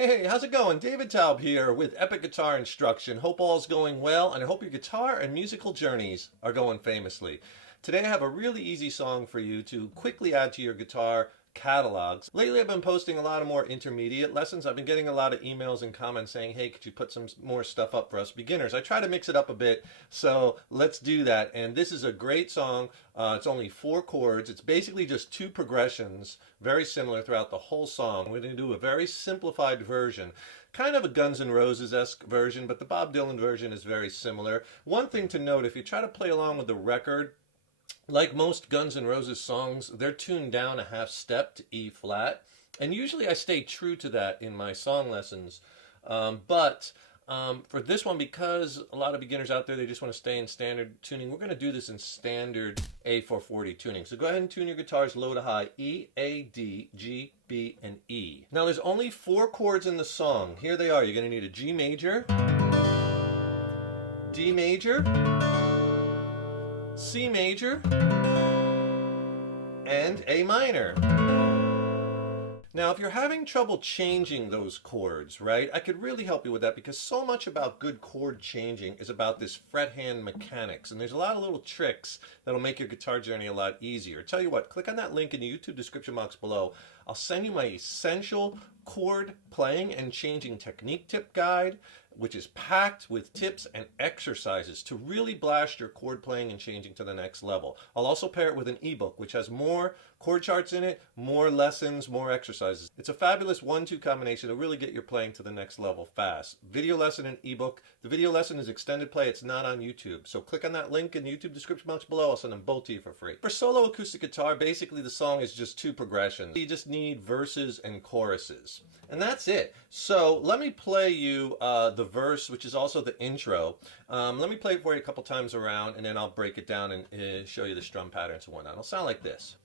Hey, how's it going? David Taub here with Epic Guitar Instruction. Hope all's going well, and I hope your guitar and musical journeys are going famously. Today I have a really easy song for you to quickly add to your guitar catalogs. Lately I've been posting a lot of more intermediate lessons. I've been getting a lot of emails and comments saying, hey, could you put some more stuff up for us beginners? I try to mix it up a bit, so let's do that. And this is a great song. It's only 4 chords. It's basically just 2 progressions, very similar throughout the whole song. We're going to do a very simplified version. Kind of a Guns N' Roses-esque version, but the Bob Dylan version is very similar. One thing to note, if you try to play along with the record, like most Guns N' Roses songs, they're tuned down a half step to E flat. And usually I stay true to that in my song lessons. But for this one, because a lot of beginners out there, they just want to stay in standard tuning, we're going to do this in standard A440 tuning. So go ahead and tune your guitars low to high, E, A, D, G, B, and E. Now there's only 4 chords in the song. Here they are. You're going to need a G major, D major, C major, and A minor. Now, if you're having trouble changing those chords, right, I could really help you with that, because so much about good chord changing is about this fret hand mechanics, and there's a lot of little tricks that'll make your guitar journey a lot easier. Tell you what, click on that link in the YouTube description box below. I'll send you my essential chord playing and changing technique tip guide, which is packed with tips and exercises to really blast your chord playing and changing to the next level. I'll also pair it with an ebook, which has more chord charts in it, more lessons, more exercises. It's a fabulous 1-2 combination to really get your playing to the next level fast. Video lesson and ebook. The video lesson is extended play. It's not on YouTube. So click on that link in the YouTube description box below. I'll send them both to you for free. For solo acoustic guitar, basically the song is just 2 progressions. You just need verses and choruses. And that's it. So let me play you the verse, which is also the intro. Let me play it for you a couple times around, and then I'll break it down and show you the strum patterns and whatnot. It'll sound like this.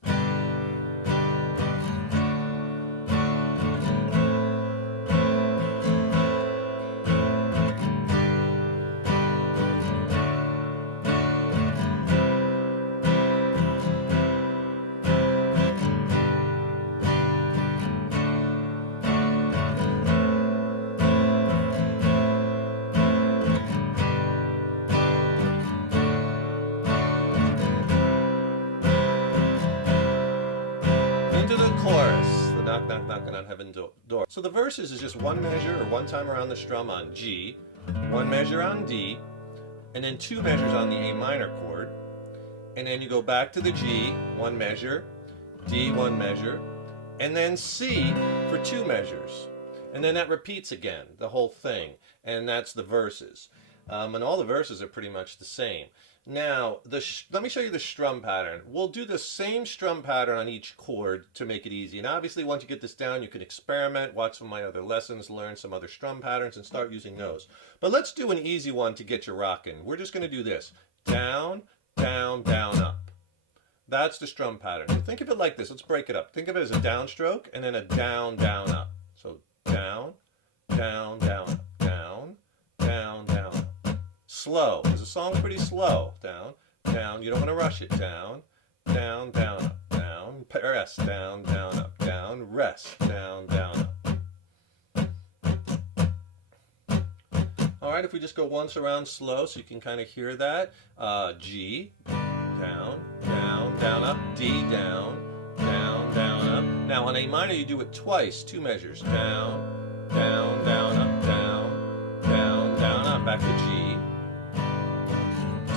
Into the chorus, the knock, knock, knocking on heaven's door. So the verses is just 1 measure or 1 time around the strum on G, 1 measure on D, and then 2 measures on the A minor chord, and then you go back to the G, 1 measure, D, 1 measure, and then C for 2 measures. And then that repeats again, the whole thing, and that's the verses. And all the verses are pretty much the same. Now, let me show you the strum pattern. We'll do the same strum pattern on each chord to make it easy. And obviously, once you get this down, you can experiment, watch some of my other lessons, learn some other strum patterns, and start using those. But let's do an easy one to get you rocking. We're just going to do this. Down, down, down, up. That's the strum pattern. So think of it like this. Let's break it up. Think of it as a downstroke and then a down, down, up. So down, down, down, up. Down, down, down, up. Slow, because the song's pretty slow. Down, down, you don't want to rush it. Down, down, down, up, down, rest, down, down, up, down, rest, down, down, up. Alright, if we just go once around slow so you can kind of hear that. G, down, down, down, up, D, down, down, down, up. Now on A minor you do it twice, 2 measures. Down, down, down, up, down, down, down, up, back to G.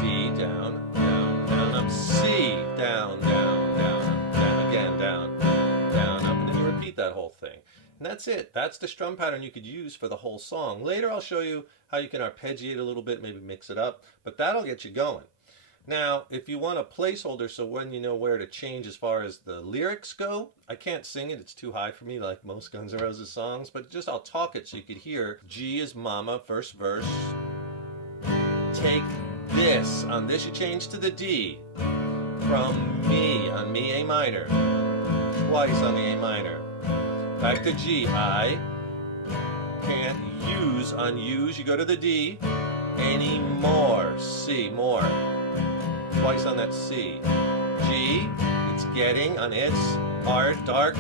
D, down, down, down, up, C, down, down, down, up, down, again, down, down, up, and then you repeat that whole thing. And that's it. That's the strum pattern you could use for the whole song. Later I'll show you how you can arpeggiate a little bit, maybe mix it up, but that'll get you going. Now, if you want a placeholder so when you know where to change as far as the lyrics go, I can't sing it, it's too high for me like most Guns N' Roses songs, but just I'll talk it so you could hear. G is mama, first verse. Take this. On this you change to the D. From me, on me A minor. Twice on the A minor. Back to G. I can't use. On use you go to the D. Anymore. C, more. Twice on that C. G, it's getting on its, art, dark.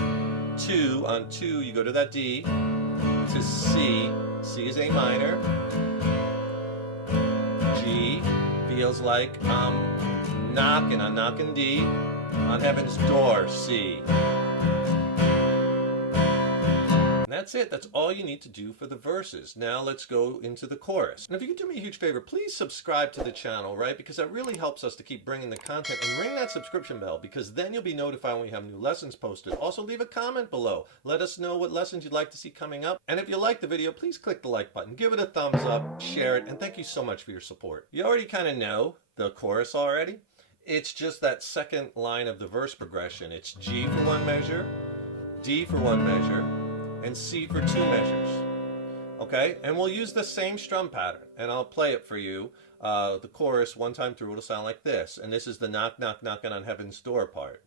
2, on 2 you go to that D. To to C. C is A minor. G feels like knocking on knocking D. On heaven's door, C. And that's it. That's all you need to do for the verses. Now let's go into the chorus. And if you could do me a huge favor, please subscribe to the channel, right? Because that really helps us to keep bringing the content. And ring that subscription bell, because then you'll be notified when we have new lessons posted. Also, leave a comment below. Let us know what lessons you'd like to see coming up. And if you like the video, please click the like button. Give it a thumbs up, share it, and thank you so much for your support. You already kind of know the chorus already. It's just that second line of the verse progression. It's G for one measure, D for one measure, and C for two measures. Okay? And we'll use the same strum pattern. And I'll play it for you. The chorus one time through, it'll sound like this. And this is the knock, knock, knocking on heaven's door part.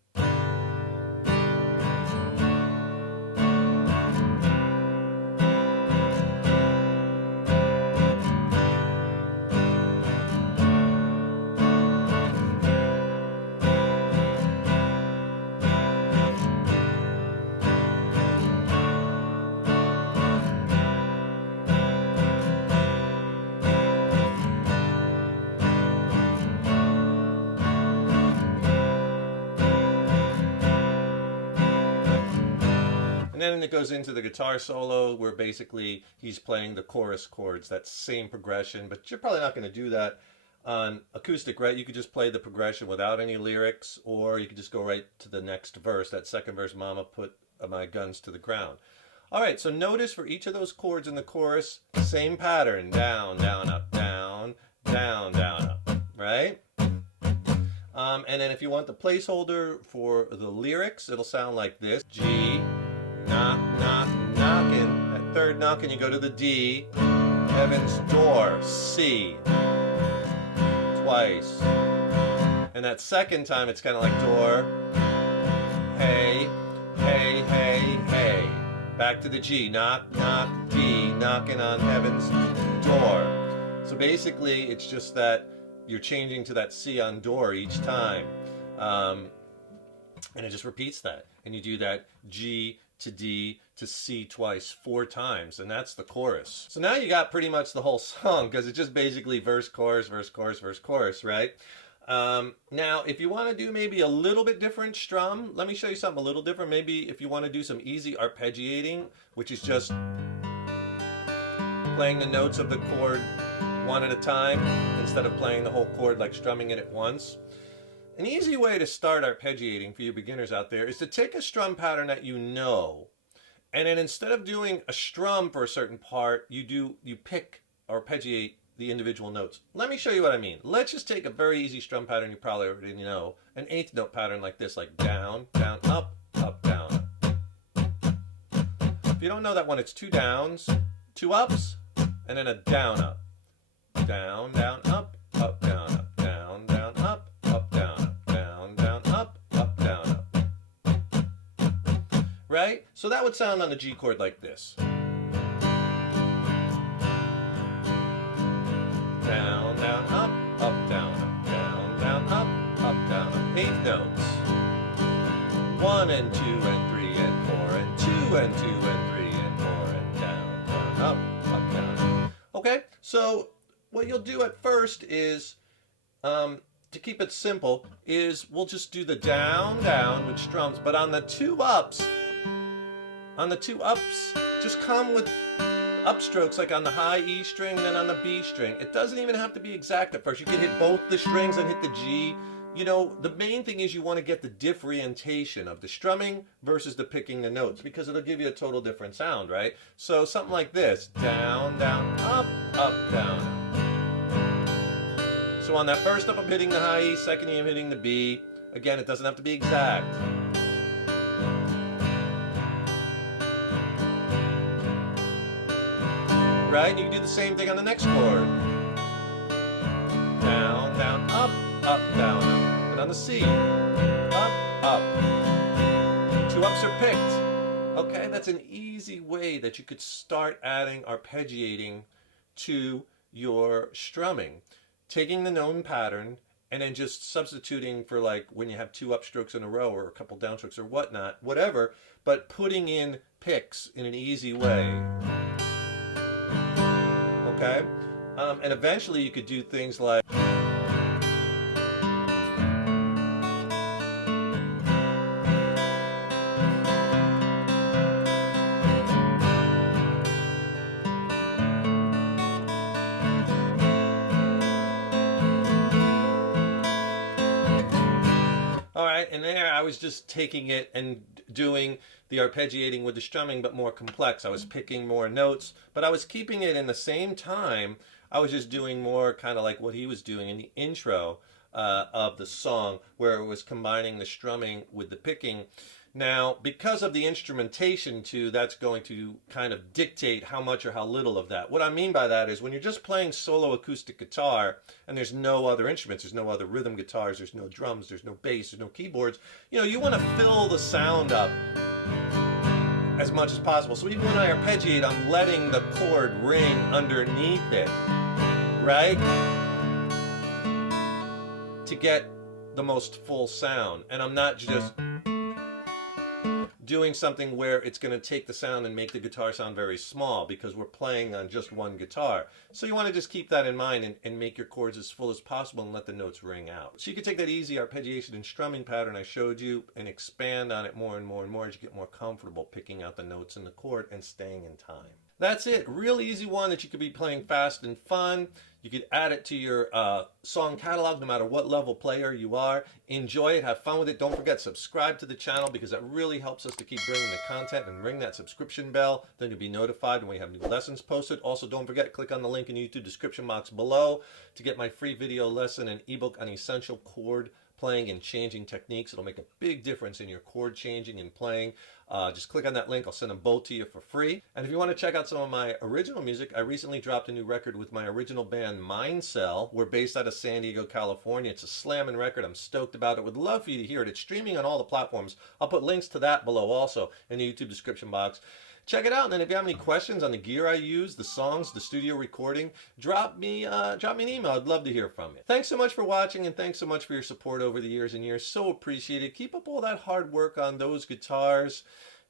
And then it goes into the guitar solo where basically he's playing the chorus chords, that same progression, but you're probably not going to do that on acoustic, right? You could just play the progression without any lyrics, or you could just go right to the next verse, that second verse, Mama put my guns to the ground. All right, so notice for each of those chords in the chorus, same pattern, down, down, up, down, down, down, up, right? And then if you want the placeholder for the lyrics, it'll sound like this. G, knock, knock, knockin'. That third knockin', you go to the D. Heaven's door, C. Twice. And that second time, it's kind of like door. Hey, hey, hey, hey. Back to the G. Knock, knock, D. Knocking on heaven's door. So basically, it's just that you're changing to that C on door each time. And it just repeats that. And you do that G to D to C twice, 4 times, and that's the chorus. So now you got pretty much the whole song, because it's just basically verse, chorus, verse, chorus, verse, chorus, right? Now, if you want to do maybe a little bit different strum, let me show you something a little different. Maybe if you want to do some easy arpeggiating, which is just playing the notes of the chord one at a time, instead of playing the whole chord like strumming it at once. An easy way to start arpeggiating for you beginners out there is to take a strum pattern that you know, and then instead of doing a strum for a certain part, you pick or arpeggiate the individual notes. Let me show you what I mean. Let's just take a very easy strum pattern you probably already know, an 8th note pattern like this, like down, down, up, up, down, up. If you don't know that one, it's 2 downs, 2 ups, and then a down, up. Down, down, up, up, down, up, down, down, up, up, down, up, down, down, up, up, down, up. Right? So that would sound on the G chord like this. Down, down, up, down, up, down, down, up, down, up. 8 notes. 1 and 2 and 3 and 4 and 2 and 2 and 3 and 4 and down, down, up, down, up. Okay, so what you'll do at first is, to keep it simple, is we'll just do the down, down with strums, but on the 2 ups, just come with upstrokes like on the high E string and then on the B string. It doesn't even have to be exact at first. You can hit both the strings and hit the G. You know, the main thing is you want to get the differentiation of the strumming versus the picking the notes, because it'll give you a total different sound, right? So something like this, down, down, up, down, up. So on that first up, I'm hitting the high E, second E, I'm hitting the B. Again, it doesn't have to be exact. Right? You can do the same thing on the next chord. Down, down, up, down, up. And on the C, up. The 2 ups are picked. Okay, that's an easy way that you could start adding arpeggiating to your strumming. Taking the known pattern and then just substituting for, like, when you have 2 upstrokes in a row or a couple downstrokes or whatnot, whatever, but putting in picks in an easy way. okay? And eventually you could do things like... All right, and there I was just taking it and doing the arpeggiating with the strumming, but more complex. I was picking more notes, but I was keeping it in the same time. I was just doing more kind of like what he was doing in the intro of the song, where it was combining the strumming with the picking. Now, because of the instrumentation too, that's going to kind of dictate how much or how little of that. What I mean by that is when you're just playing solo acoustic guitar and there's no other instruments, there's no other rhythm guitars, there's no drums, there's no bass, there's no keyboards, you know, you want to fill the sound up as much as possible. So even when I arpeggiate, I'm letting the chord ring underneath it, right? To get the most full sound. And I'm not just doing something where it's going to take the sound and make the guitar sound very small, because we're playing on just one guitar. So you want to just keep that in mind and make your chords as full as possible and let the notes ring out. So you can take that easy arpeggiation and strumming pattern I showed you and expand on it more and more and more as you get more comfortable picking out the notes in the chord and staying in time. That's it. Real easy one that you could be playing fast and fun. You could add it to your song catalog no matter what level player you are. Enjoy it. Have fun with it. Don't forget, subscribe to the channel because that really helps us to keep bringing the content, and ring that subscription bell. Then you'll be notified when we have new lessons posted. Also, don't forget, click on the link in the YouTube description box below to get my free video lesson and ebook on essential chord playing and changing techniques. It'll make a big difference in your chord changing and playing. Just click on that link. I'll send them both to you for free. And if you want to check out some of my original music, I recently dropped a new record with my original band Mind Cell. We're based out of San Diego, California. It's a slamming record. I'm stoked about it. Would love for you to hear it. It's streaming on all the platforms. I'll put links to that below also in the YouTube description box. Check it out, and then if you have any questions on the gear I use, the songs, the studio recording, drop me an email. I'd love to hear from you. Thanks so much for watching, and thanks so much for your support over the years and years. So appreciated. Keep up all that hard work on those guitars.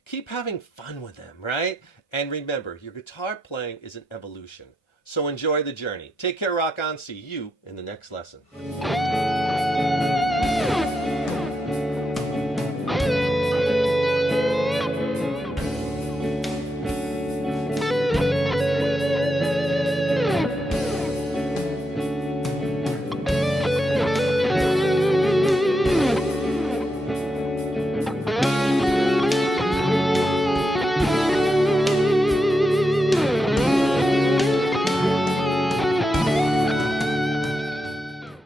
Keep having fun with them, right? And remember, your guitar playing is an evolution. So enjoy the journey. Take care, rock on. See you in the next lesson.